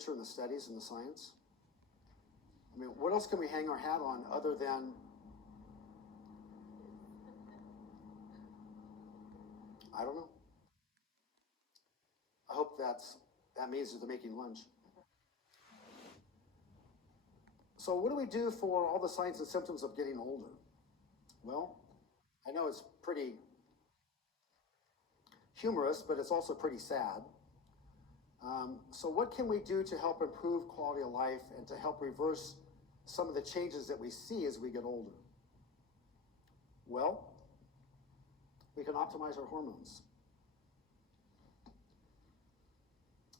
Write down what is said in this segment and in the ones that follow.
literature and the studies and the science? I mean, what else can we hang our hat on other than, I don't know. I hope that means that they're making lunch. So what do we do for all the signs and symptoms of getting older? Well, I know it's pretty humorous, but it's also pretty sad. So what can we do to help improve quality of life and to help reverse some of the changes that we see as we get older? Well, we can optimize our hormones.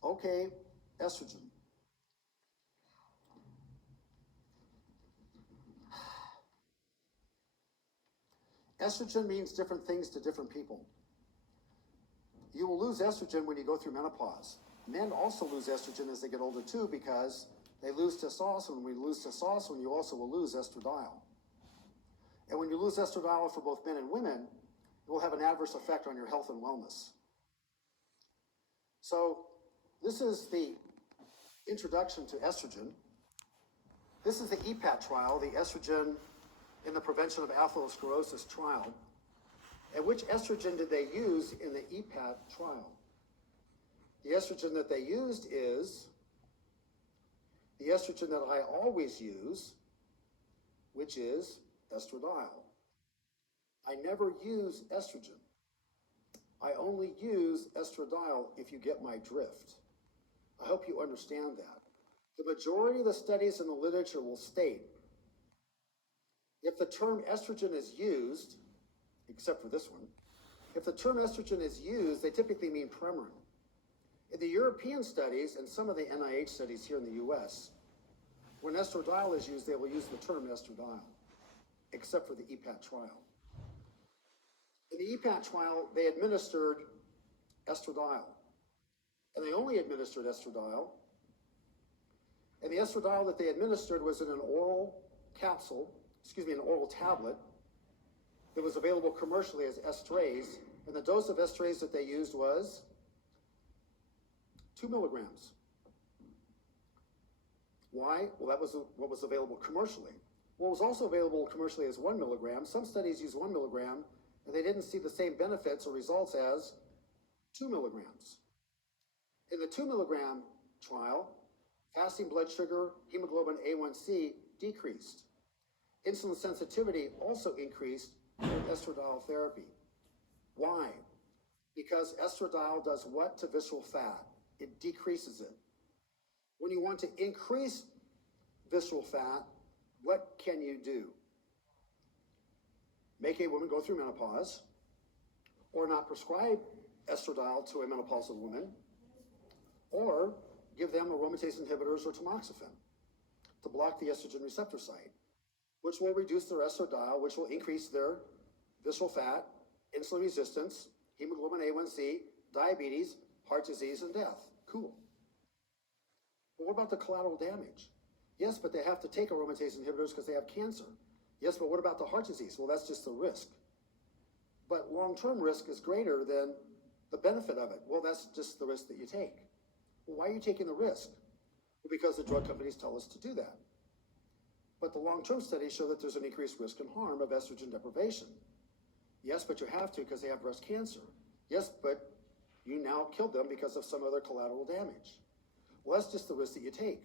Okay, estrogen. Estrogen means different things to different people. You will lose estrogen when you go through menopause. Men also lose estrogen as they get older too because they lose testosterone. When you lose testosterone, you also will lose estradiol. And when you lose estradiol for both men and women, it will have an adverse effect on your health and wellness. So this is the introduction to estrogen. This is the EPAT trial, the estrogen in the prevention of atherosclerosis trial. And which estrogen did they use in the EPAT trial? The estrogen that they used is the estrogen that I always use, which is estradiol. I never use estrogen. I only use estradiol, if you get my drift. I hope you understand that. The majority of the studies in the literature will state if the term estrogen is used, except for this one, if the term estrogen is used, they typically mean Premarin. In the European studies and some of the NIH studies here in the US, when estradiol is used, they will use the term estradiol, except for the EPAT trial. In the EPAT trial, they administered estradiol, and they only administered estradiol, and the estradiol that they administered was in an oral capsule, an oral tablet that was available commercially as estraze, and the dose of estraze that they used was 2 milligrams. Why? Well, that was what was available commercially. What was also available commercially is 1 milligram. Some studies use 1 milligram, and they didn't see the same benefits or results as 2 milligrams. In the 2 milligram trial, fasting blood sugar, hemoglobin A1C decreased. Insulin sensitivity also increased with estradiol therapy. Why? Because estradiol does what to visceral fat? It decreases it. When you want to increase visceral fat, what can you do? Make a woman go through menopause, or not prescribe estradiol to a menopausal woman, or give them aromatase inhibitors or tamoxifen to block the estrogen receptor site, which will reduce their estradiol, which will increase their visceral fat, insulin resistance, hemoglobin A1C, diabetes, heart disease, and death. Cool. But what about the collateral damage? Yes, but they have to take aromatase inhibitors because they have cancer. Yes, but what about the heart disease? Well, that's just the risk. But long-term risk is greater than the benefit of it. Well, that's just the risk that you take. Well, why are you taking the risk? Well, because the drug companies tell us to do that. But the long-term studies show that there's an increased risk and harm of estrogen deprivation. Yes, but you have to because they have breast cancer. Yes, but you now killed them because of some other collateral damage. Well, that's just the risk that you take.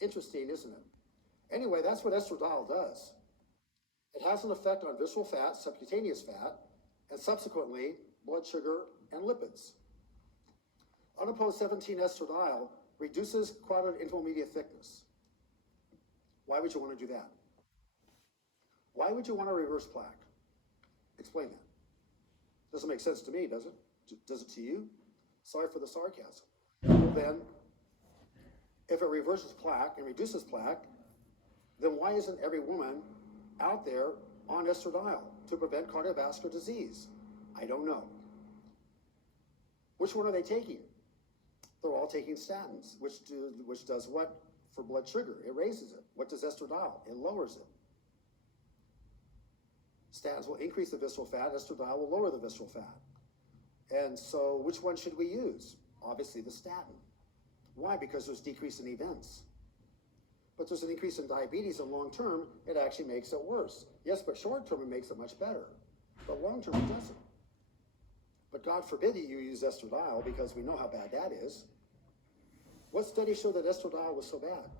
Interesting, isn't it? Anyway, that's what estradiol does. It has an effect on visceral fat, subcutaneous fat, and subsequently blood sugar and lipids. Unopposed 17-estradiol reduces carotid intermediate thickness. Why would you want to do that? Why would you want to reverse plaque? Explain that. Doesn't make sense to me, does it? Does it to you? Sorry for the sarcasm. Well then, if it reverses plaque and reduces plaque, then why isn't every woman out there on estradiol to prevent cardiovascular disease? I don't know. Which one are they taking? They're all taking statins, which does what for blood sugar? It raises it. What does estradiol? It lowers it. Statins will increase the visceral fat, estradiol will lower the visceral fat. And so which one should we use? Obviously the statin. Why? Because there's decrease in events. But there's an increase in diabetes, and long term, it actually makes it worse. Yes, but short term, it makes it much better. But long term, it doesn't. But God forbid that you use estradiol, because we know how bad that is. What study showed that estradiol was so bad?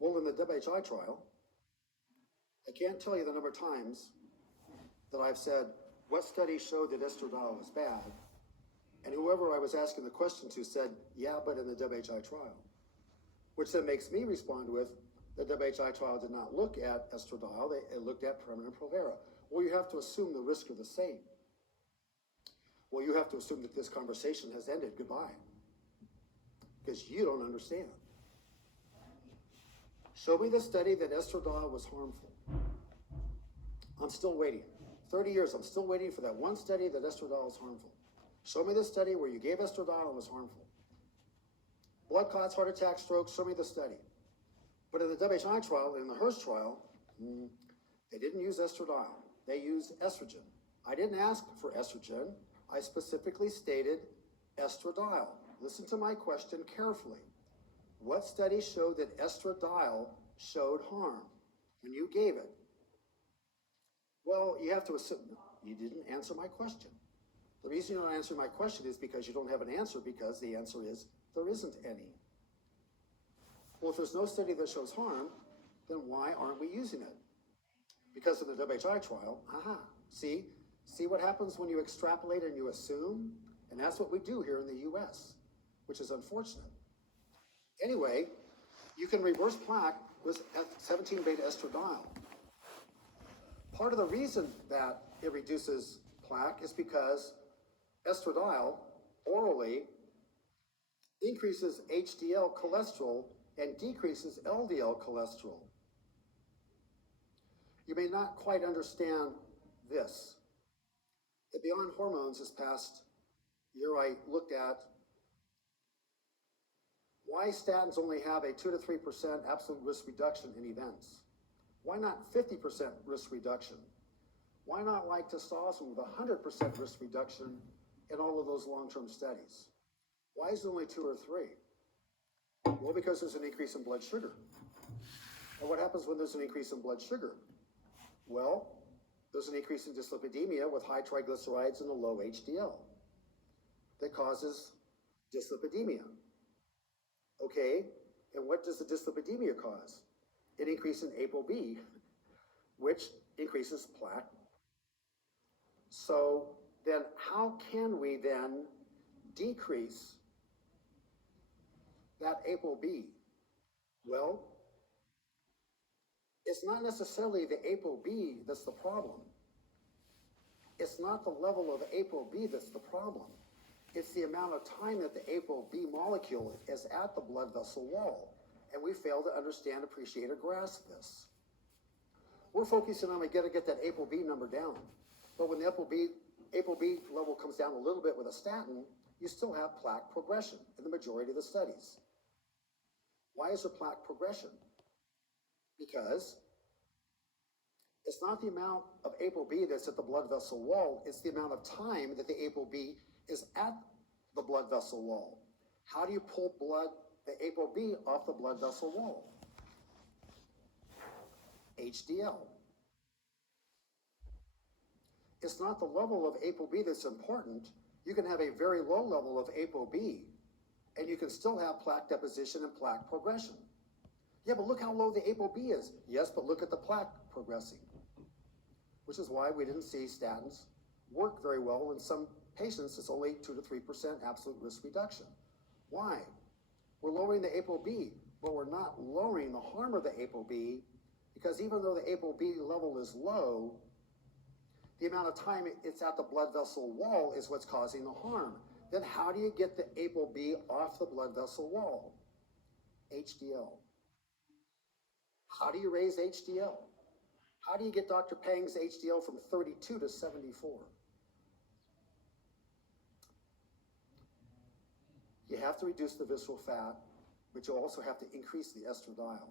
Well, in the WHI trial, I can't tell you the number of times that I've said, what study showed that estradiol was bad? And whoever I was asking the question to said, yeah, but in the WHI trial. Which then makes me respond with, the WHI trial did not look at estradiol, it looked at Premarin and Provera. Well, you have to assume the risks are the same. Well, you have to assume that this conversation has ended. Goodbye. Because you don't understand. Show me the study that estradiol was harmful. I'm still waiting. 30 years, I'm still waiting for that one study that estradiol is harmful. Show me the study where you gave estradiol and it was harmful. Blood clots, heart attacks, strokes, show me the study. But in the WHI trial, in the Bhrt trial, they didn't use estradiol. They used estrogen. I didn't ask for estrogen. I specifically stated estradiol. Listen to my question carefully. What study showed that estradiol showed harm when you gave it? Well, you have to assume you didn't answer my question. The reason you're not answering my question is because you don't have an answer, because the answer is there isn't any. Well, if there's no study that shows harm, then why aren't we using it? Because in the WHI trial, see what happens when you extrapolate and you assume? And that's what we do here in the US, which is unfortunate. Anyway, you can reverse plaque with 17-beta estradiol. Part of the reason that it reduces plaque is because estradiol orally increases HDL cholesterol and decreases LDL cholesterol. You may not quite understand this. At Beyond Hormones this past year, I looked at why statins only have a 2 to 3% absolute risk reduction in events. Why not 50% risk reduction? Why not like testosterone with 100% risk reduction in all of those long-term studies? Why is it only 2 or 3? Well, because there's an increase in blood sugar. And what happens when there's an increase in blood sugar? Well, there's an increase in dyslipidemia with high triglycerides and a low HDL that causes dyslipidemia. Okay, and what does the dyslipidemia cause? An increase in ApoB, which increases plaque. So then how can we then decrease that ApoB? Well, it's not necessarily the ApoB that's the problem. It's not the level of ApoB that's the problem. It's the amount of time that the ApoB molecule is at the blood vessel wall. And we fail to understand, appreciate, or grasp this. We're focusing on we got to get that ApoB number down. But when the ApoB level comes down a little bit with a statin, you still have plaque progression in the majority of the studies. Why is there plaque progression? Because it's not the amount of ApoB that's at the blood vessel wall, it's the amount of time that the ApoB is at the blood vessel wall. How do you pull the ApoB off the blood vessel wall? HDL. It's not the level of ApoB that's important. You can have a very low level of ApoB, and you can still have plaque deposition and plaque progression. Yeah, but look how low the ApoB is. Yes, but look at the plaque progressing, which is why we didn't see statins work very well in some patients. It's only 2 to 3% absolute risk reduction. Why? We're lowering the ApoB, but we're not lowering the harm of the ApoB, because even though the ApoB level is low, the amount of time it's at the blood vessel wall is what's causing the harm. Then how do you get the ApoB off the blood vessel wall? HDL. How do you raise HDL? How do you get Dr. Pang's HDL from 32 to 74? You have to reduce the visceral fat, but you also have to increase the estradiol.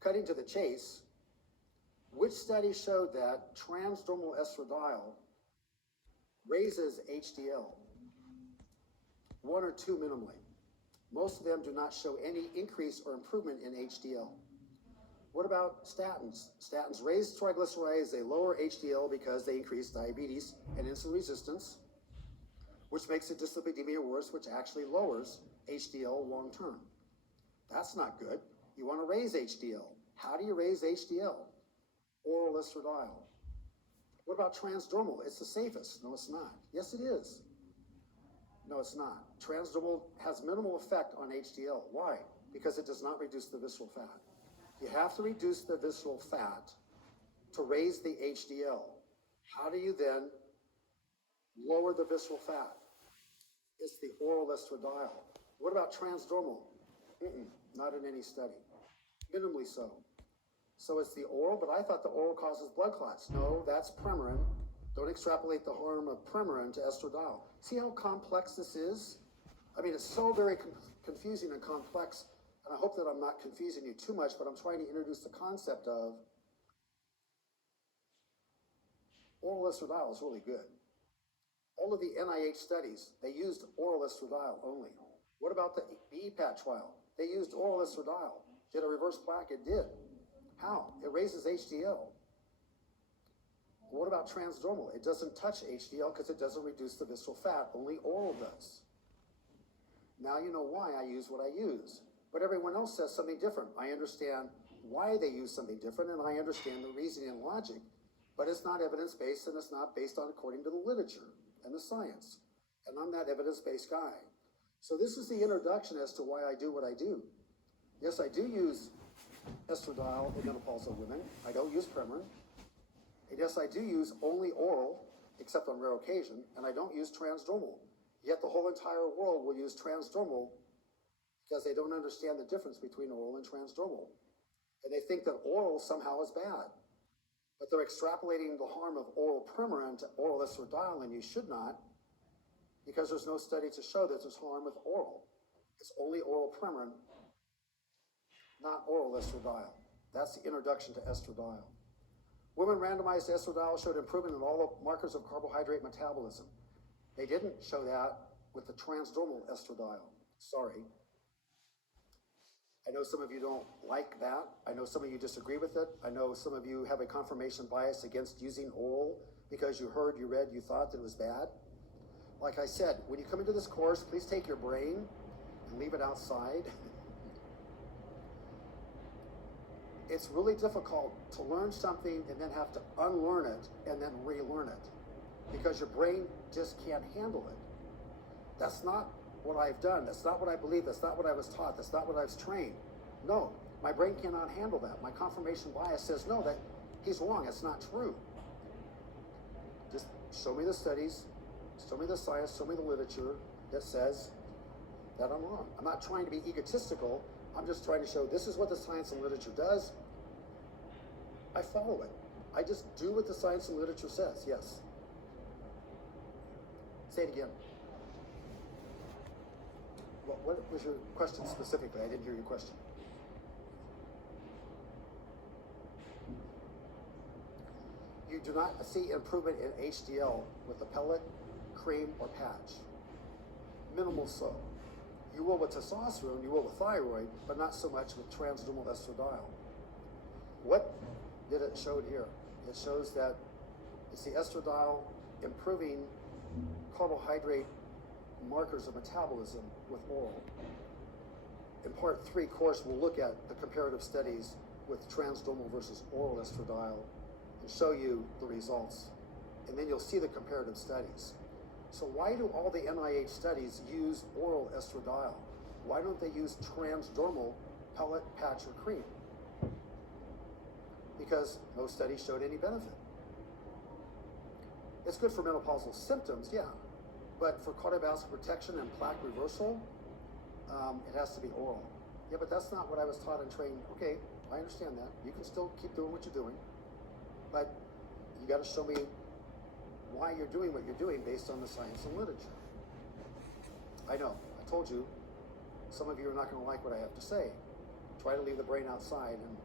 Cutting to the chase, which study showed that transdermal estradiol raises HDL? one or two minimally. Most of them do not show any increase or improvement in HDL. What about statins? Statins raise triglycerides, they lower HDL because they increase diabetes and insulin resistance, which makes the dyslipidemia worse, which actually lowers HDL long term. That's not good. You want to raise HDL. How do you raise HDL? Oral estradiol. What about transdermal? It's the safest. No, it's not. Yes, it is. No, it's not. Transdermal has minimal effect on HDL. Why? Because it does not reduce the visceral fat. You have to reduce the visceral fat to raise the HDL. How do you then lower the visceral fat? It's the oral estradiol. What about transdermal? Not in any study. Minimally so. So it's the oral, but I thought the oral causes blood clots. No, that's Premarin. Don't extrapolate the harm of Premarin to estradiol. See how complex this is? I mean, it's so very confusing and complex, and I hope that I'm not confusing you too much, but I'm trying to introduce the concept of oral estradiol is really good. All of the NIH studies, they used oral estradiol only. What about the EPAT trial? They used oral estradiol. Did a reverse plaque? It did. How? It raises HDL. What about transdermal? It doesn't touch HDL because it doesn't reduce the visceral fat. Only oral does. Now you know why I use what I use. But everyone else says something different. I understand why they use something different, and I understand the reasoning and logic, but it's not evidence-based, and it's not based on according to the literature and the science. And I'm that evidence-based guy. So this is the introduction as to why I do what I do. Yes, I do use estradiol in menopausal women. I don't use Premarin. And yes, I do use only oral, except on rare occasion, and I don't use transdermal. Yet the whole entire world will use transdermal because they don't understand the difference between oral and transdermal. And they think that oral somehow is bad. But they're extrapolating the harm of oral Premarin to oral estradiol, and you should not, because there's no study to show that there's harm with oral. It's only oral Premarin, not oral estradiol. That's the introduction to estradiol. Women randomized to estradiol showed improvement in all the markers of carbohydrate metabolism. They didn't show that with the transdermal estradiol. Sorry. I know some of you don't like that. I know some of you disagree with it. I know some of you have a confirmation bias against using oral because you heard, you read, you thought that it was bad. Like I said, when you come into this course, please take your brain and leave it outside. It's really difficult to learn something and then have to unlearn it and then relearn it because your brain just can't handle it. That's not what I've done. That's not what I believe. That's not what I was taught. That's not what I was trained. No, my brain cannot handle that. My confirmation bias says, no, that he's wrong. It's not true. Just show me the studies, show me the science, show me the literature that says that I'm wrong. I'm not trying to be egotistical. I'm just trying to show this is what the science and literature does. I follow it. I just do what the science and literature says, yes. Say it again. What was your question specifically? I didn't hear your question. You do not see improvement in HDL with the pellet, cream, or patch. Minimal so. You will with testosterone, you will with thyroid, but not so much with transdermal estradiol. What did it show here? It shows that it's the estradiol improving carbohydrate markers of metabolism with oral. In part 3 course, we'll look at the comparative studies with transdermal versus oral estradiol and show you the results. And then you'll see the comparative studies. So why do all the NIH studies use oral estradiol? Why don't they use transdermal pellet, patch, or cream? Because no study showed any benefit. It's good for menopausal symptoms, yeah. But for cardiovascular protection and plaque reversal, it has to be oral. Yeah, but that's not what I was taught and trained. Okay, I understand that. You can still keep doing what you're doing, but you got to show me why you're doing what you're doing based on the science and literature. I know, I told you, some of you are not going to like what I have to say. Try to leave the brain outside. And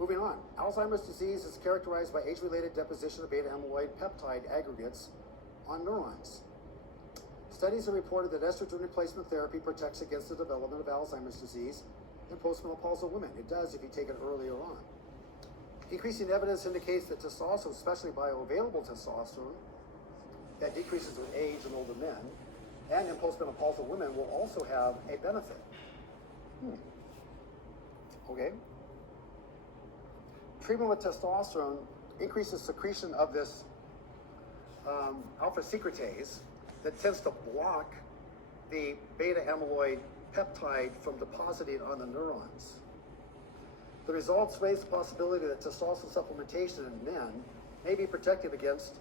moving on, Alzheimer's disease is characterized by age-related deposition of beta amyloid peptide aggregates on neurons. Studies have reported that estrogen replacement therapy protects against the development of Alzheimer's disease in postmenopausal women. It does if you take it earlier on. Increasing evidence indicates that testosterone, especially bioavailable testosterone, that decreases with age in older men, and in postmenopausal women will also have a benefit. Okay. Treatment with testosterone increases secretion of this alpha secretase that tends to block the beta amyloid peptide from depositing on the neurons. The results raise the possibility that testosterone supplementation in men may be protective against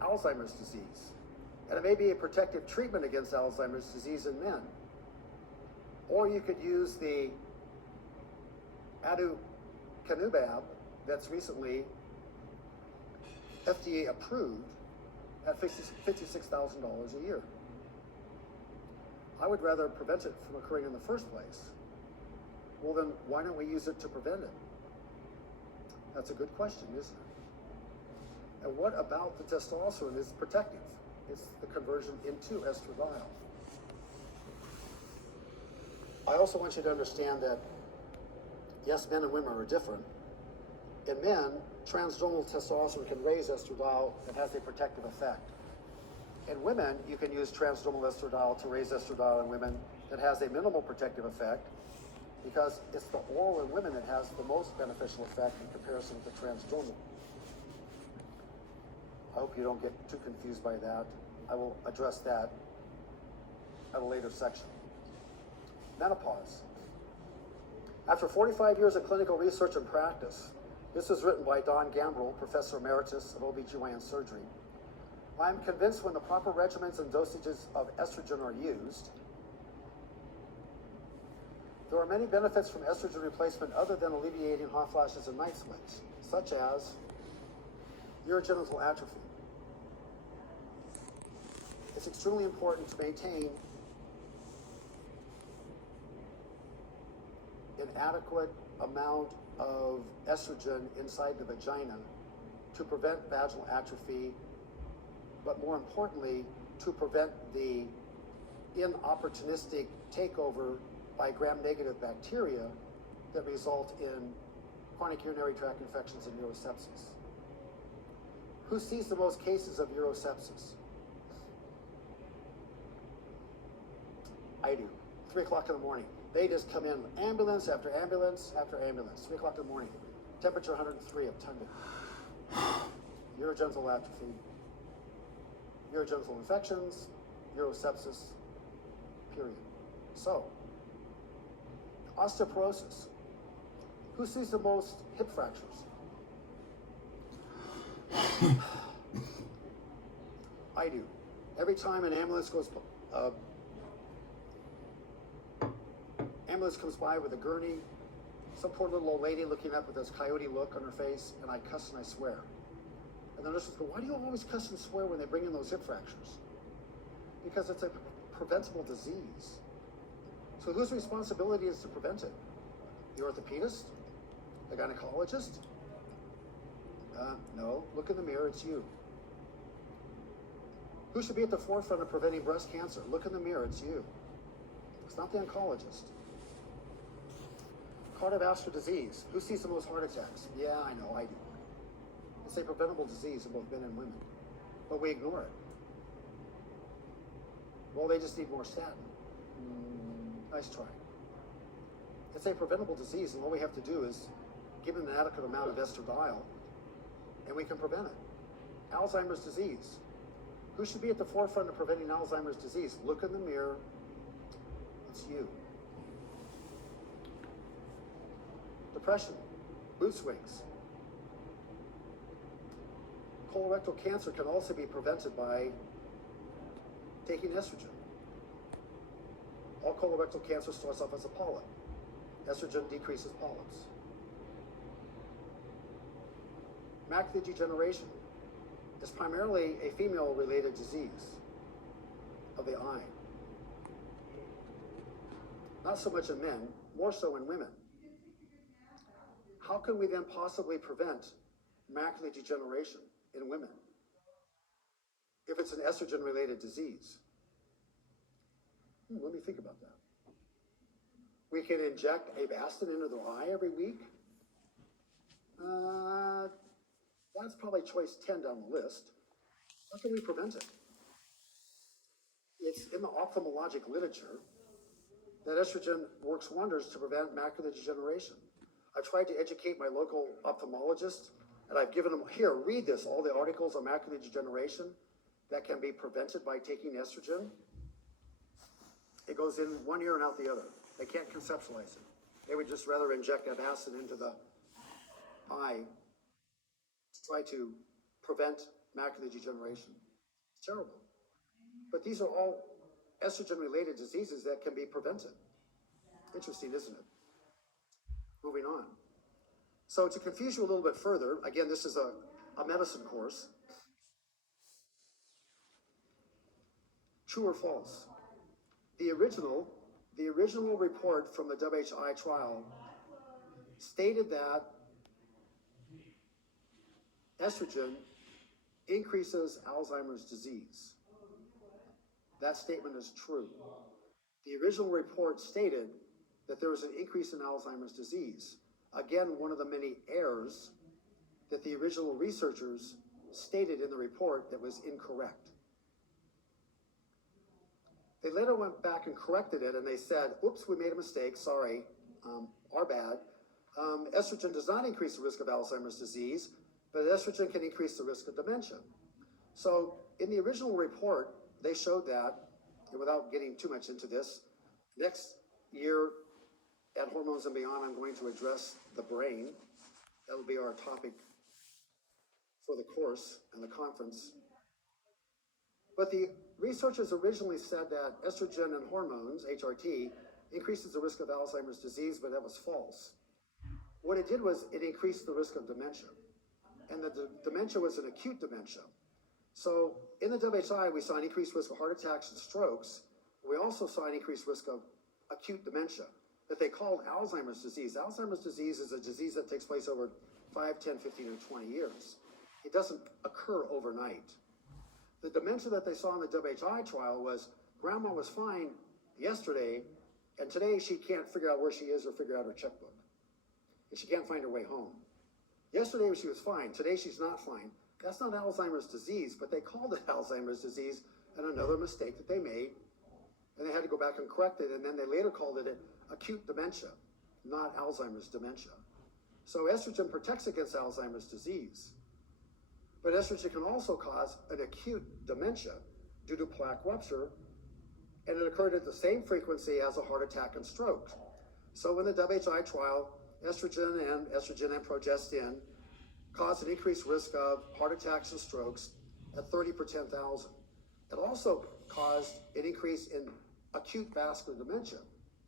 Alzheimer's disease, and it may be a protective treatment against Alzheimer's disease in men. Or you could use the aducanumab that's recently FDA approved at $56,000 a year. I would rather prevent it from occurring in the first place. Well, then why don't we use it to prevent it? That's a good question, isn't it? And what about the testosterone is protective? It's the conversion into estradiol. I also want you to understand that, yes, men and women are different. In men, transdermal testosterone can raise estradiol and has a protective effect. In women, you can use transdermal estradiol to raise estradiol in women that has a minimal protective effect, because it's the oral in women that has the most beneficial effect in comparison with the transdermal. I hope you don't get too confused by that. I will address that at a later section. Menopause. After 45 years of clinical research and practice, this is written by Don Gambrill, Professor Emeritus of OBGYN Surgery. I am convinced when the proper regimens and dosages of estrogen are used, there are many benefits from estrogen replacement other than alleviating hot flashes and night sweats, such as urogenital atrophy. It's extremely important to maintain an adequate amount of estrogen inside the vagina to prevent vaginal atrophy, but more importantly, to prevent the inopportunistic takeover by gram-negative bacteria that result in chronic urinary tract infections and urosepsis. Who sees the most cases of urosepsis? I do. 3 o'clock in the morning. They just come in ambulance after ambulance after ambulance. 3 o'clock in the morning. Temperature 103 of tundra. Urogenital atrophy, urogenital infections, urosepsis, period. So, osteoporosis. Who sees the most hip fractures? I do. Every time an ambulance comes by with a gurney, some poor little old lady looking up with this coyote look on her face, and I cuss and I swear. And the nurses go, why do you always cuss and swear when they bring in those hip fractures? Because it's a preventable disease. So whose responsibility is to prevent it? The orthopedist? The gynecologist? No, look in the mirror, it's you. Who should be at the forefront of preventing breast cancer? Look in the mirror, it's you. It's not the oncologist. Cardiovascular disease. Who sees the most heart attacks? Yeah, I know, I do. It's a preventable disease in both men and women, but we ignore it. Well, they just need more statin. Nice try. It's a preventable disease, and all we have to do is give them an adequate amount of estradiol, and we can prevent it. Alzheimer's disease. Who should be at the forefront of preventing Alzheimer's disease? Look in the mirror. It's you. Depression, mood swings. Colorectal cancer can also be prevented by taking estrogen. All colorectal cancer starts off as a polyp. Estrogen decreases polyps. Macular degeneration is primarily a female-related disease of the eye. Not so much in men, more so in women. How can we then possibly prevent macular degeneration in women if it's an estrogen-related disease? Let me think about that. We can inject Avastin into their eye every week. That's probably choice 10 down the list. How can we prevent it? It's in the ophthalmologic literature that estrogen works wonders to prevent macular degeneration. I've tried to educate my local ophthalmologist, and I've given them, here, read this, all the articles on macular degeneration that can be prevented by taking estrogen. It goes in one ear and out the other. They can't conceptualize it. They would just rather inject Avastin into the eye to try to prevent macular degeneration. It's terrible. But these are all estrogen-related diseases that can be prevented. Interesting, isn't it? Moving on. So to confuse you a little bit further, again, this is a medicine course. True or false? The original report from the WHI trial stated that estrogen increases Alzheimer's disease. That statement is true. The original report stated that there was an increase in Alzheimer's disease. Again, one of the many errors that the original researchers stated in the report that was incorrect. They later went back and corrected it, and they said, oops, we made a mistake, sorry, our bad. Estrogen does not increase the risk of Alzheimer's disease, but estrogen can increase the risk of dementia. So in the original report, they showed that, and without getting too much into this, next year at Hormones and Beyond, I'm going to address the brain. That will be our topic for the course and the conference. But the researchers originally said that estrogen and hormones, HRT, increases the risk of Alzheimer's disease, but that was false. What it did was it increased the risk of dementia. And the dementia was an acute dementia. So in the WHI, we saw an increased risk of heart attacks and strokes. We also saw an increased risk of acute dementia that they called Alzheimer's disease. Alzheimer's disease is a disease that takes place over 5, 10, 15, and 20 years. It doesn't occur overnight. The dementia that they saw in the WHI trial was grandma was fine yesterday, and today she can't figure out where she is or figure out her checkbook. And she can't find her way home. Yesterday she was fine, today she's not fine. That's not Alzheimer's disease, but they called it Alzheimer's disease, and another mistake that they made, and they had to go back and correct it, and then they later called it acute dementia, not Alzheimer's dementia. So estrogen protects against Alzheimer's disease, but estrogen can also cause an acute dementia due to plaque rupture, and it occurred at the same frequency as a heart attack and stroke. So in the WHI trial, estrogen and progestin caused an increased risk of heart attacks and strokes at 30 per 10,000. It also caused an increase in acute vascular dementia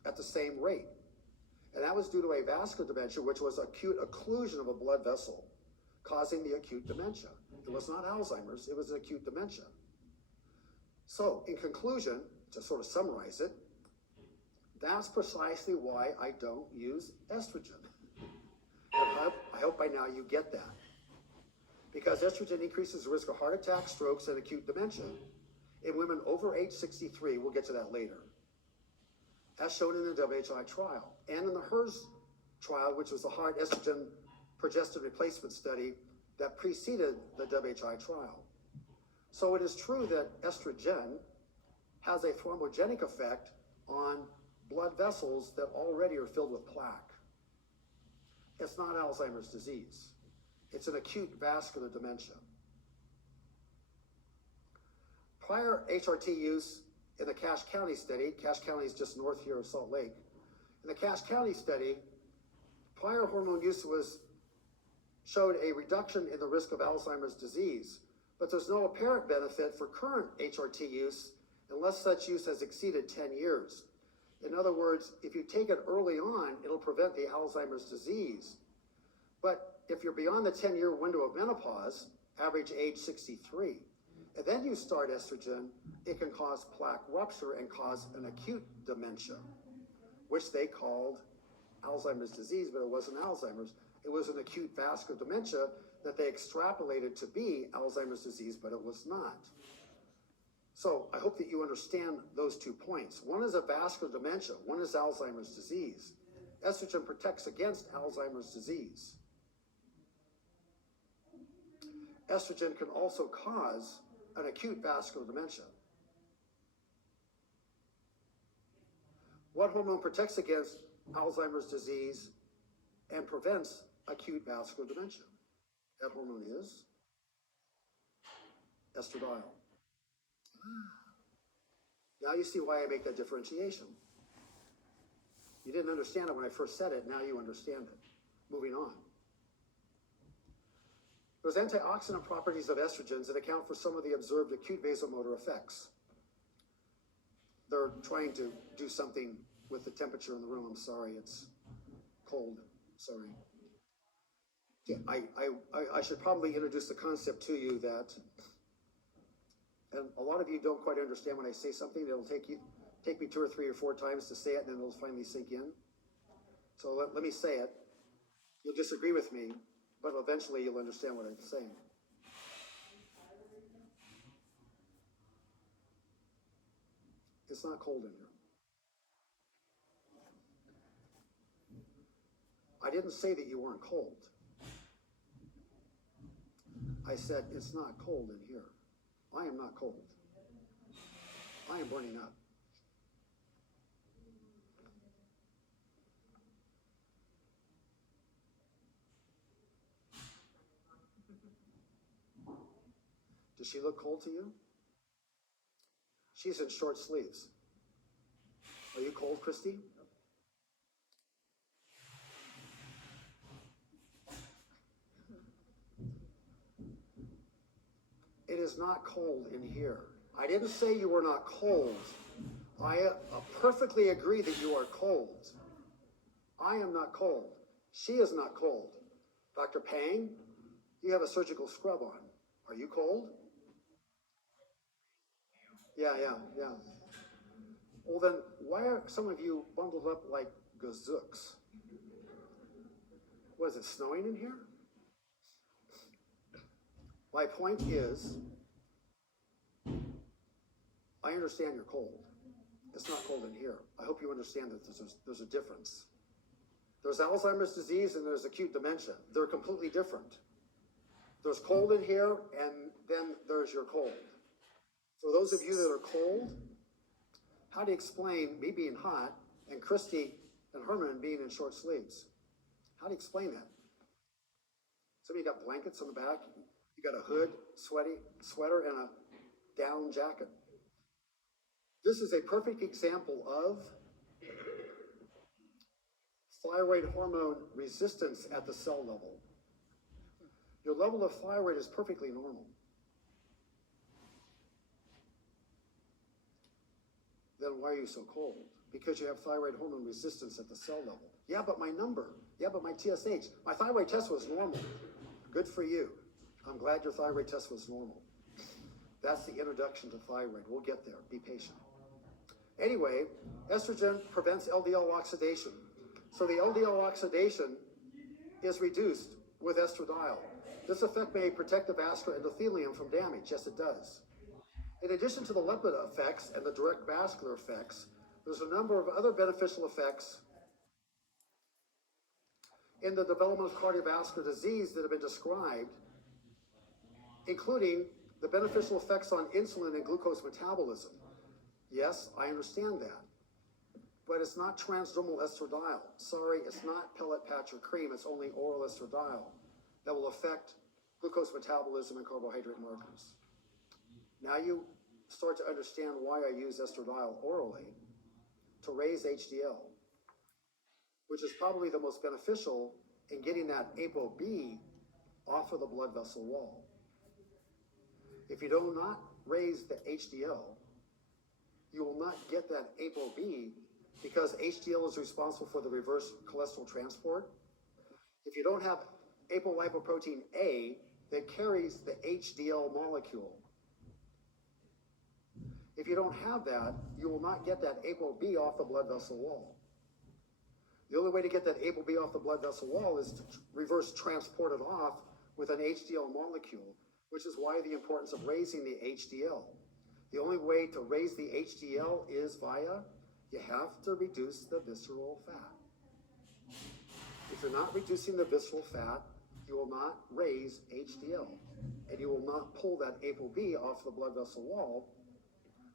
at the same rate. And that was due to avascular dementia, which was acute occlusion of a blood vessel, causing the acute dementia. It was not Alzheimer's, it was an acute dementia. So, in conclusion, to sort of summarize it, that's precisely why I don't use estrogen. I hope by now you get that. Because estrogen increases the risk of heart attacks, strokes, and acute dementia in women over age 63. We'll get to that later. As shown in the WHI trial and in the HERS trial, which was the heart estrogen progestin replacement study that preceded the WHI trial. So it is true that estrogen has a thrombogenic effect on blood vessels that already are filled with plaque. It's not Alzheimer's disease. It's an acute vascular dementia. Prior HRT use in the Cache County study, Cache County is just north here of Salt Lake. In the Cache County study, prior hormone use showed a reduction in the risk of Alzheimer's disease, but there's no apparent benefit for current HRT use unless such use has exceeded 10 years. In other words, if you take it early on, it'll prevent the Alzheimer's disease. But if you're beyond the 10-year window of menopause, average age 63, and then you start estrogen, it can cause plaque rupture and cause an acute dementia, which they called Alzheimer's disease, but it wasn't Alzheimer's. It was an acute vascular dementia that they extrapolated to be Alzheimer's disease, but it was not. So I hope that you understand those 2 points. One is a vascular dementia, one is Alzheimer's disease. Estrogen protects against Alzheimer's disease. Estrogen can also cause an acute vascular dementia. What hormone protects against Alzheimer's disease and prevents acute vascular dementia? That hormone is estradiol. Now you see why I make that differentiation. You didn't understand it when I first said it, now you understand it. Moving on. There's antioxidant properties of estrogens that account for some of the observed acute vasomotor effects. They're trying to do something with the temperature in the room. I'm sorry, it's cold. Sorry. Yeah, I should probably introduce the concept to you that, and a lot of you don't quite understand when I say something. It'll take me 2 or 3 or 4 times to say it, and then it'll finally sink in. So let me say it. You'll disagree with me, but eventually you'll understand what I'm saying. It's not cold in here. I didn't say that you weren't cold. I said it's not cold in here. I am not cold. I am burning up. Does she look cold to you? She's in short sleeves. Are you cold, Christy? It is not cold in here. I didn't say you were not cold. I perfectly agree that you are cold. I am not cold. She is not cold. Dr. Pang, you have a surgical scrub on. Are you cold? Yeah. Well then, why are some of you bundled up like gazooks? What is it, snowing in here? My point is, I understand you're cold. It's not cold in here. I hope you understand that there's a difference. There's Alzheimer's disease and there's acute dementia. They're completely different. There's cold in here, and then there's your cold. For those of you that are cold, how do you explain me being hot and Christy and Herman being in short sleeves? How do you explain that? Some of you got blankets on the back. You got a hood, sweater, and a down jacket. This is a perfect example of thyroid hormone resistance at the cell level. Your level of thyroid is perfectly normal. Then why are you so cold? Because you have thyroid hormone resistance at the cell level. Yeah, but my number. Yeah, but my TSH. My thyroid test was normal. Good for you. I'm glad your thyroid test was normal. That's the introduction to thyroid. We'll get there. Be patient. Anyway, estrogen prevents LDL oxidation. So the LDL oxidation is reduced with estradiol. This effect may protect the vascular endothelium from damage. Yes, it does. In addition to the lipid effects and the direct vascular effects, there's a number of other beneficial effects in the development of cardiovascular disease that have been described, including the beneficial effects on insulin and glucose metabolism. Yes, I understand that. But it's not transdermal estradiol. Sorry, it's not pellet, patch, or cream. It's only oral estradiol that will affect glucose metabolism and carbohydrate markers. Now you start to understand why I use estradiol orally to raise HDL, which is probably the most beneficial in getting that ApoB off of the blood vessel wall. If you do not raise the HDL, you will not get that ApoB because HDL is responsible for the reverse cholesterol transport. If you don't have apolipoprotein A that carries the HDL molecule, if you don't have that, you will not get that ApoB off the blood vessel wall. The only way to get that ApoB off the blood vessel wall is to reverse transport it off with an HDL molecule, which is why the importance of raising the HDL. The only way to raise the HDL is you have to reduce the visceral fat. If you're not reducing the visceral fat, you will not raise HDL, and you will not pull that ApoB off the blood vessel wall,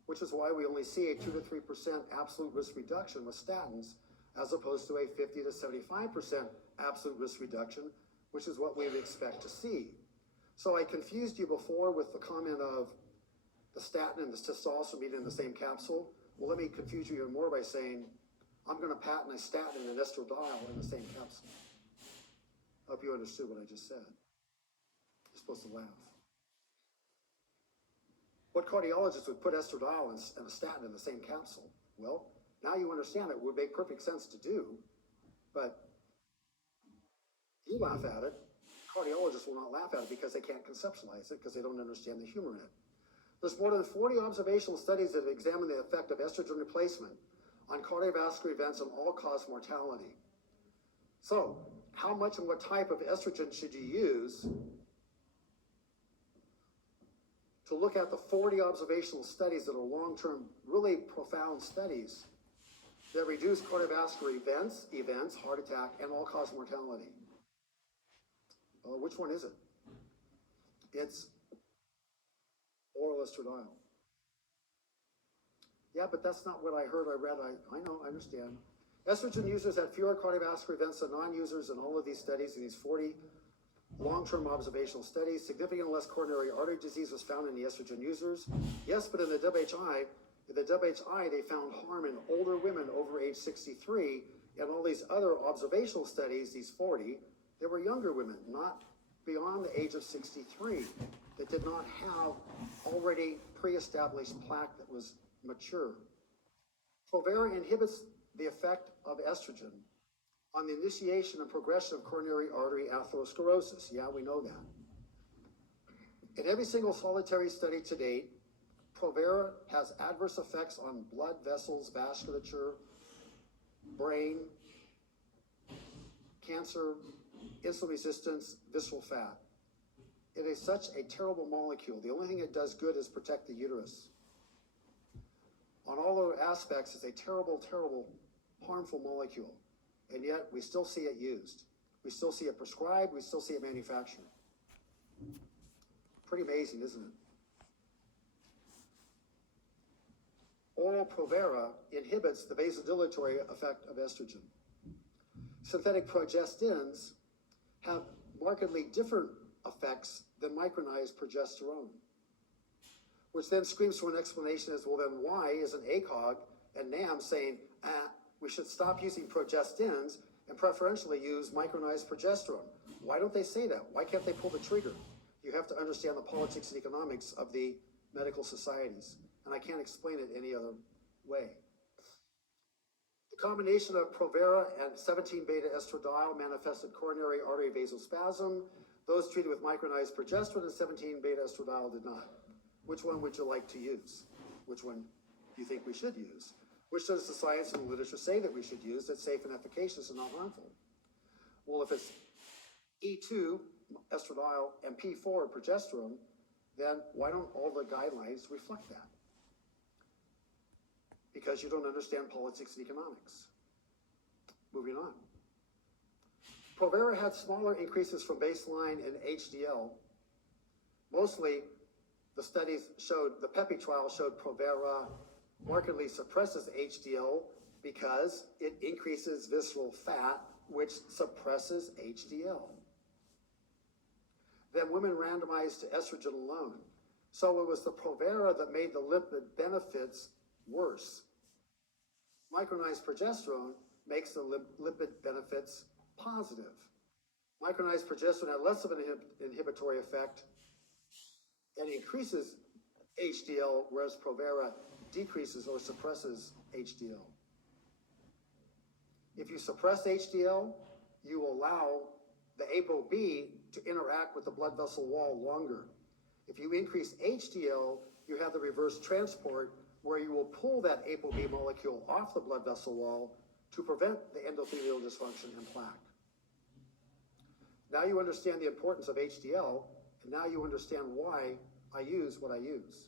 which is why we only see a 2 to 3% absolute risk reduction with statins, as opposed to a 50 to 75% absolute risk reduction, which is what we would expect to see. So I confused you before with the comment of the statin and the testosterone being in the same capsule. Well, let me confuse you even more by saying, I'm going to patent a statin and an estradiol in the same capsule. I hope you understood what I just said. You're supposed to laugh. What cardiologist would put estradiol and a statin in the same capsule? Well, now you understand it would make perfect sense to do, but you laugh at it. Cardiologists will not laugh at it because they can't conceptualize it because they don't understand the humor in it. There's more than 40 observational studies that have examined the effect of estrogen replacement on cardiovascular events and all-cause mortality. So, how much and what type of estrogen should you use to look at the 40 observational studies that are long-term, really profound studies that reduce cardiovascular events, heart attack, and all-cause mortality? Which one is it? It's oral estradiol. Yeah, but that's not what I heard, I read. I know, I understand. Estrogen users had fewer cardiovascular events than non-users in all of these studies, in these 40 long-term observational studies. Significantly less coronary artery disease was found in the estrogen users. Yes, but in the WHI, they found harm in older women over age 63, and all these other observational studies, these 40, they were younger women, not beyond the age of 63, that did not have already pre-established plaque that was mature. Provera inhibits the effect of estrogen on the initiation and progression of coronary artery atherosclerosis. Yeah, we know that. In every single solitary study to date, Provera has adverse effects on blood vessels, vasculature, brain, cancer, insulin resistance, visceral fat. It is such a terrible molecule. The only thing it does good is protect the uterus. On all other aspects, it's a terrible, terrible, harmful molecule. And yet, we still see it used. We still see it prescribed. We still see it manufactured. Pretty amazing, isn't it? Oral Provera inhibits the vasodilatory effect of estrogen. Synthetic progestins have markedly different effects than micronized progesterone, which then screams for an explanation as, well, then why isn't ACOG and NAM saying, we should stop using progestins and preferentially use micronized progesterone? Why don't they say that? Why can't they pull the trigger? You have to understand the politics and economics of the medical societies, and I can't explain it any other way. The combination of Provera and 17-beta estradiol manifested coronary artery vasospasm. Those treated with micronized progesterone and 17-beta estradiol did not. Which one would you like to use? Which one do you think we should use? Which does the science and the literature say that we should use that's safe and efficacious and not harmful? Well, if it's E2, estradiol, and P4, progesterone, then why don't all the guidelines reflect that? Because you don't understand politics and economics. Moving on. Provera had smaller increases from baseline in HDL. Mostly, the studies showed, the PEPI trial showed Provera markedly suppresses HDL because it increases visceral fat, which suppresses HDL. Then women randomized to estrogen alone. So it was the Provera that made the lipid benefits worse. Micronized progesterone makes the lipid benefits positive. Micronized progesterone had less of an inhibitory effect and increases HDL, whereas Provera decreases or suppresses HDL. If you suppress HDL, you allow the ApoB to interact with the blood vessel wall longer. If you increase HDL, you have the reverse transport where you will pull that ApoB molecule off the blood vessel wall to prevent the endothelial dysfunction and plaque. Now you understand the importance of HDL, and now you understand why I use what I use.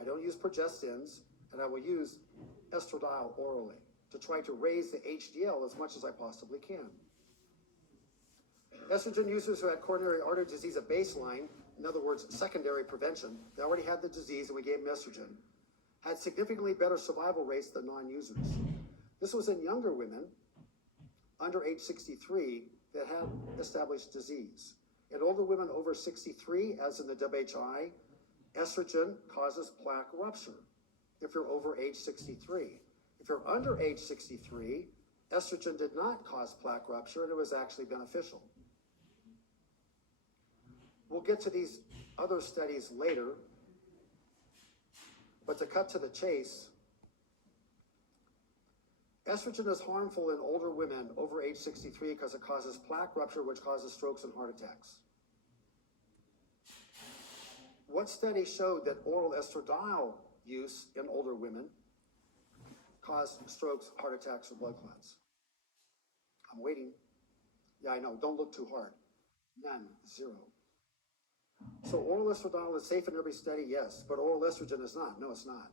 I don't use progestins, and I will use estradiol orally to try to raise the HDL as much as I possibly can. Estrogen users who had coronary artery disease at baseline, in other words, secondary prevention, they already had the disease and we gave them estrogen, had significantly better survival rates than non-users. This was in younger women under age 63 that had established disease. In older women over 63, as in the WHI, estrogen causes plaque rupture if you're over age 63. If you're under age 63, estrogen did not cause plaque rupture and it was actually beneficial. We'll get to these other studies later, but to cut to the chase, estrogen is harmful in older women over age 63 because it causes plaque rupture, which causes strokes and heart attacks. What study showed that oral estradiol use in older women caused strokes, heart attacks, or blood clots? I'm waiting. Yeah, I know. Don't look too hard. None. Zero. So oral estradiol is safe in every study? Yes. But oral estrogen is not? No, it's not.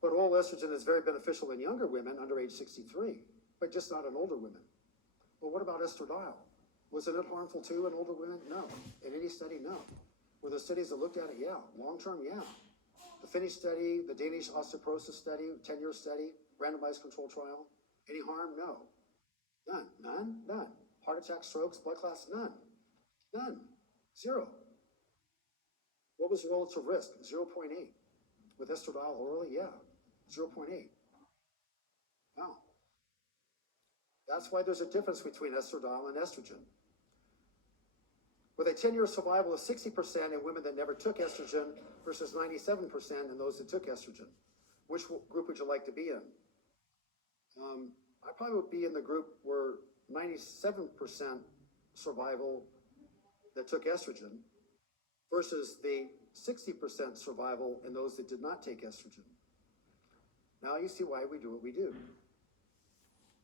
But oral estrogen is very beneficial in younger women under age 63, but just not in older women. Well, what about estradiol? Wasn't it harmful too in older women? No. In any study? No. Were there studies that looked at it? Yeah. Long-term? Yeah. The Finnish study, the Danish osteoporosis study, 10-year study, randomized control trial. Any harm? No. None. None? None. Heart attacks, strokes, blood clots? None. None. Zero. What was the relative risk? 0.8. With estradiol orally? Yeah. 0.8. Wow. That's why there's a difference between estradiol and estrogen. With a 10-year survival of 60% in women that never took estrogen versus 97% in those that took estrogen. Which group would you like to be in? I probably would be in the group where 97% survival that took estrogen versus the 60% survival in those that did not take estrogen. Now you see why we do what we do.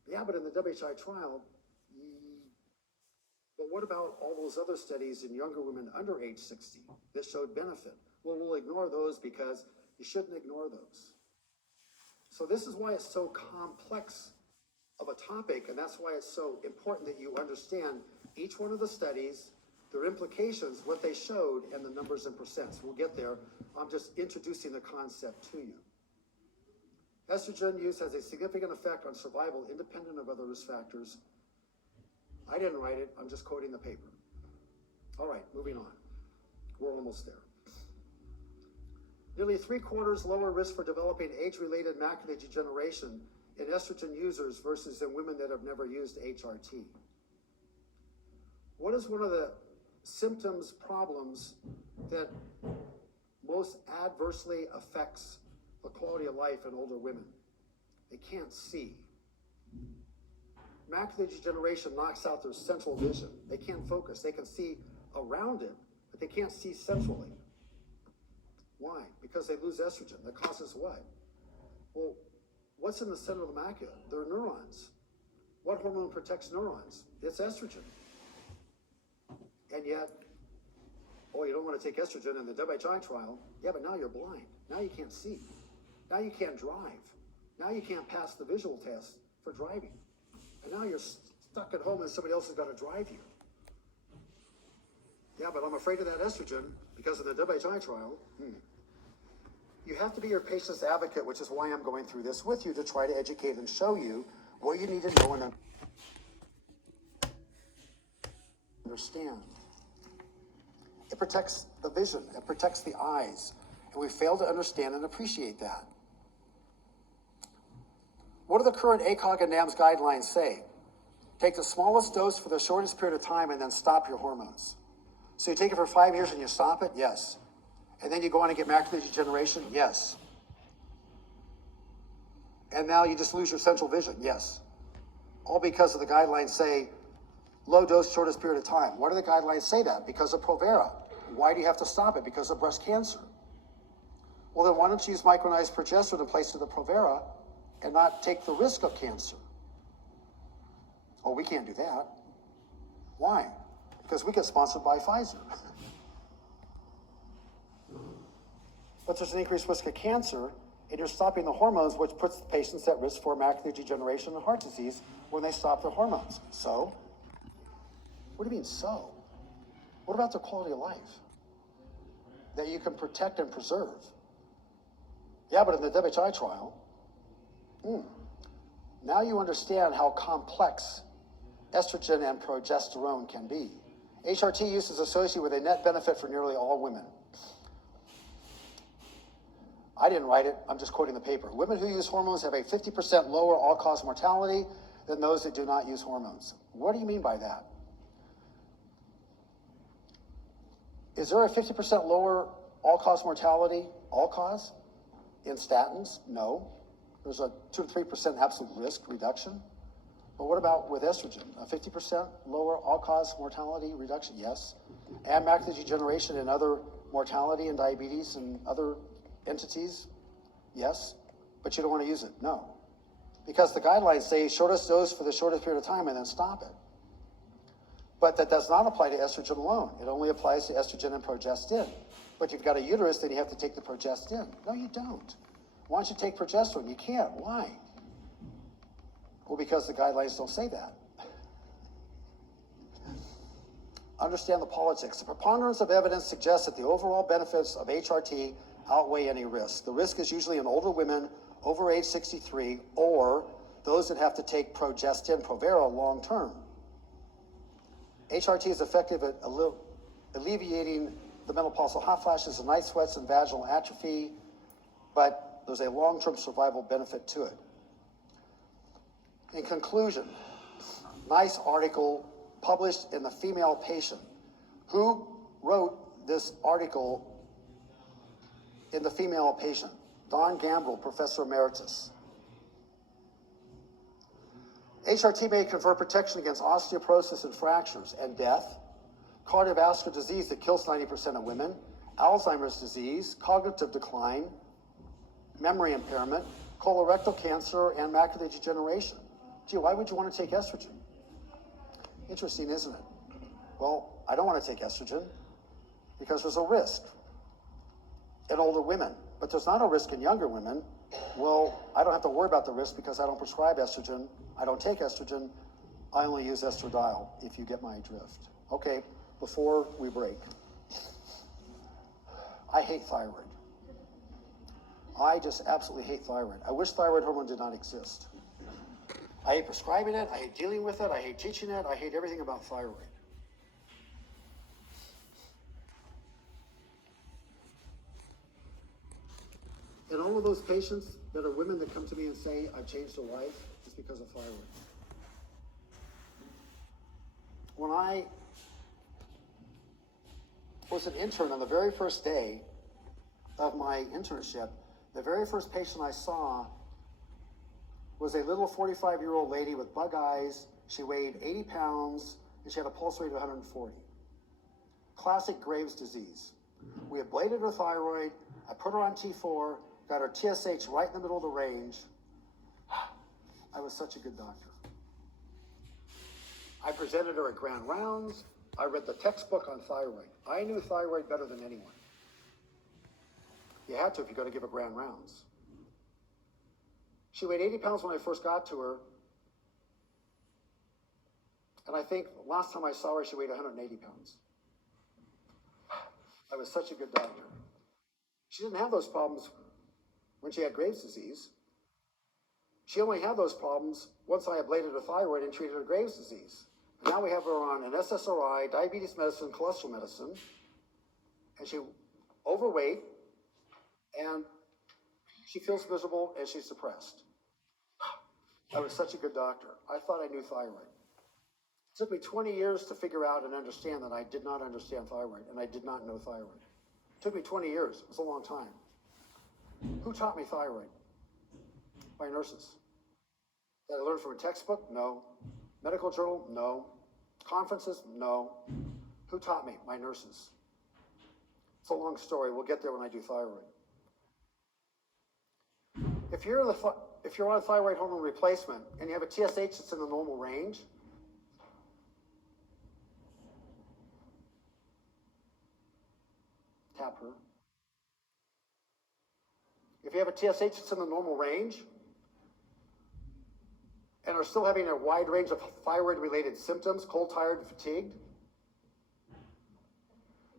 Yeah, but in the WHI trial, but what about all those other studies in younger women under age 60 that showed benefit? Well, we'll ignore those because you shouldn't ignore those. So this is why it's so complex of a topic, and that's why it's so important that you understand each one of the studies, their implications, what they showed, and the numbers and percents. We'll get there. I'm just introducing the concept to you. Estrogen use has a significant effect on survival independent of other risk factors. I didn't write it, I'm just quoting the paper. All right, moving on. We're almost there. Nearly 3/4 lower risk for developing age-related macular degeneration in estrogen users versus in women that have never used HRT. What is one of the symptoms, problems that most adversely affects the quality of life in older women? They can't see. Macular degeneration knocks out their central vision. They can't focus. They can see around it, but they can't see centrally. Why? Because they lose estrogen. That causes what? Well, what's in the center of the macula? They're neurons. What hormone protects neurons? It's estrogen. And yet, oh, you don't want to take estrogen in the WHI trial. Yeah, but now you're blind. Now you can't see. Now you can't drive. Now you can't pass the visual test for driving. And now you're stuck at home and somebody else has got to drive you. Yeah, but I'm afraid of that estrogen because of the WHI trial. You have to be your patient's advocate, which is why I'm going through this with you, to try to educate and show you what you need to know and understand. It protects the vision. It protects the eyes. And we fail to understand and appreciate that. What do the current ACOG and NAMS guidelines say? Take the smallest dose for the shortest period of time and then stop your hormones. So you take it for 5 years and you stop it? Yes. And then you go on and get macular degeneration? Yes. And now you just lose your central vision? Yes. All because of the guidelines say low dose, shortest period of time. Why do the guidelines say that? Because of Provera. Why do you have to stop it? Because of breast cancer. Well, then why don't you use micronized progesterone in place of the Provera and not take the risk of cancer? Oh, we can't do that. Why? Because we get sponsored by Pfizer. but there's an increased risk of cancer, and you're stopping the hormones, which puts the patients at risk for macular degeneration and heart disease when they stop their hormones. So, what do you mean so? What about their quality of life that you can protect and preserve? Yeah, but in the WHI trial, now you understand how complex estrogen and progesterone can be. HRT use is associated with a net benefit for nearly all women. I didn't write it, I'm just quoting the paper. Women who use hormones have a 50% lower all-cause mortality than those that do not use hormones. What do you mean by that? Is there a 50% lower all-cause mortality, all-cause, in statins? No. There's a 2 to 3% absolute risk reduction. But what about with estrogen? A 50% lower all-cause mortality reduction? Yes. And macular degeneration and other mortality and diabetes and other entities? Yes. But you don't want to use it? No. Because the guidelines say shortest dose for the shortest period of time and then stop it. But that does not apply to estrogen alone. It only applies to estrogen and progestin. But you've got a uterus, then you have to take the progestin. No, you don't. Why don't you take progesterone? You can't. Why? Well, because the guidelines don't say that. Understand the politics. The preponderance of evidence suggests that the overall benefits of HRT outweigh any risk. The risk is usually in older women over age 63 or those that have to take progestin, Provera, long term. HRT is effective at alleviating the menopausal hot flashes and night sweats and vaginal atrophy, but there's a long-term survival benefit to it. In conclusion, nice article published in the Female Patient. Who wrote this article in the Female Patient? Don Gambrill, Professor Emeritus. HRT may confer protection against osteoporosis and fractures and death, cardiovascular disease that kills 90% of women, Alzheimer's disease, cognitive decline, memory impairment, colorectal cancer, and macular degeneration. Gee, why would you want to take estrogen? Interesting, isn't it? Well, I don't want to take estrogen because there's a risk in older women, but there's not a risk in younger women. Well, I don't have to worry about the risk because I don't prescribe estrogen. I don't take estrogen. I only use estradiol, if you get my drift. Okay, before we break, I hate thyroid. I just absolutely hate thyroid. I wish thyroid hormone did not exist. I hate prescribing it, I hate dealing with it, I hate teaching it, I hate everything about thyroid. And all of those patients that are women that come to me and say, I've changed their life, it's because of thyroid. When I was an intern on the very first day of my internship, the very first patient I saw was a little 45-year-old lady with bug eyes. She weighed 80 pounds, and she had a pulse rate of 140. Classic Graves' disease. We ablated her thyroid. I put her on T4, got her TSH right in the middle of the range. I was such a good doctor. I presented her at grand rounds. I read the textbook on thyroid. I knew thyroid better than anyone. You had to if you're going to give her grand rounds. She weighed 80 pounds when I first got to her. And I think last time I saw her, she weighed 180 pounds. I was such a good doctor. She didn't have those problems when she had Graves' disease. She only had those problems once I ablated her thyroid and treated her Graves' disease. And now we have her on an SSRI, diabetes medicine, cholesterol medicine, and she's overweight, and she feels miserable, and she's depressed. I was such a good doctor. I thought I knew thyroid. It took me 20 years to figure out and understand that I did not understand thyroid, and I did not know thyroid. It took me 20 years. It was a long time. Who taught me thyroid? My nurses. Did I learn from a textbook? No. Medical journal? No. Conferences? No. Who taught me? My nurses. It's a long story. We'll get there when I do thyroid. If you're on thyroid hormone replacement and you have a TSH that's in the normal range, tap her. you have a TSH that's in the normal range and are still having a wide range of thyroid-related symptoms, cold, tired, and fatigued,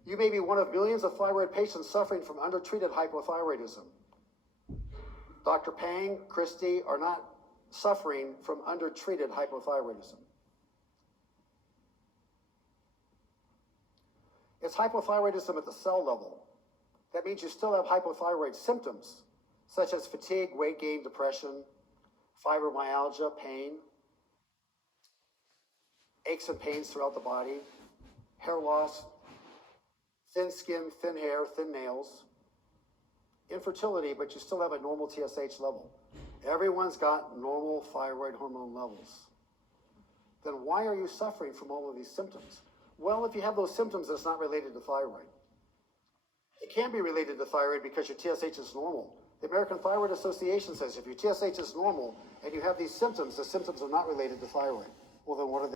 you may be one of millions of thyroid patients suffering from undertreated hypothyroidism. Dr. Pang, Christie are not suffering from undertreated hypothyroidism. It's hypothyroidism at the cell level. That means you still have hypothyroid symptoms, such as fatigue, weight gain, depression, fibromyalgia, pain, aches and pains throughout the body, hair loss, thin skin, thin hair, thin nails, infertility, but you still have a normal TSH level. Everyone's got normal thyroid hormone levels. Then why are you suffering from all of these symptoms? Well, if you have those symptoms, it's not related to thyroid. It can be related to thyroid because your TSH is normal. The American Thyroid Association says if your TSH is normal and you have these symptoms, the symptoms are not related to thyroid. Well, then what are they?